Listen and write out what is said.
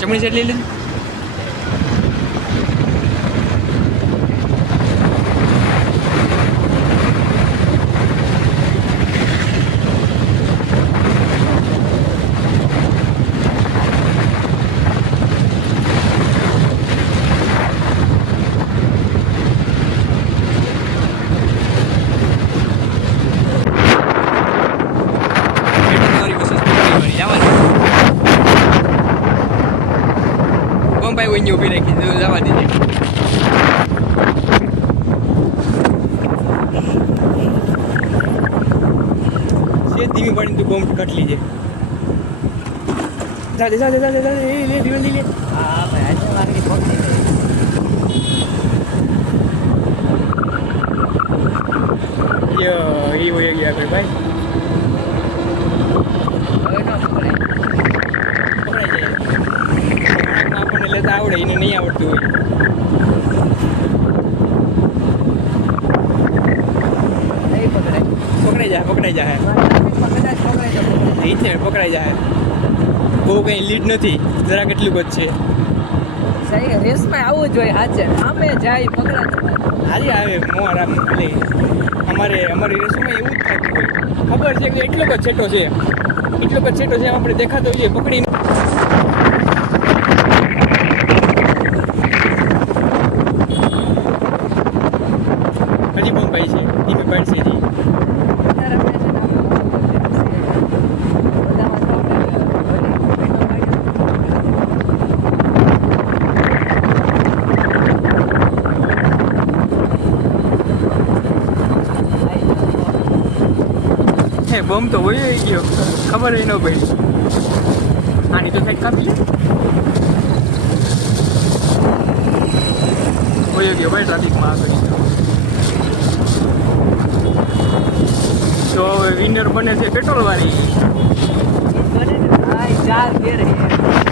ચમણી set લઈ લીધું? વહીને ઊભી રાખી તો જવા દીધી છે ધીમી પાડીને તું બોમ્બ કટલી છે. જાજે જાજે જાજે જાજે એ લે દીવન લે. હા ભાઈ આજે મારી પકડી યો એ હોય ગયા ભાઈ ભાઈ હવે ન પકડે પકડાઈ જાય એને નહીં આવડતું હોય. પકડાઈ જાય પકડાઈ જાય. એ છે પકડાઈ જાય બહુ કંઈ લીડ નથી, જરા કેટલું જ છે. સહી રેસમાં આવું જ હોય હાજર આમે જાય પકડા હારી આવે મોર આમ એટલે અમારે, અમારી રેસમાં એવું જ થતું ખબર છે કે એટલો જ છેટો છે. એટલો જ છેટો છે આપણે દેખાતો હોઈએ પકડી હજી બહુ ભાઈ છે ધીમે પાડશે હજી હે બોમ્બ તો હોય ગયો. ખબર ય ન પડી. આની તો સાઈડ કાપી હોય ગયો ભાઈ ટ્રાફિકમાં આગળ. તો હવે વિનર બને છે પેટ્રોલ વાળી ચાર તેર હે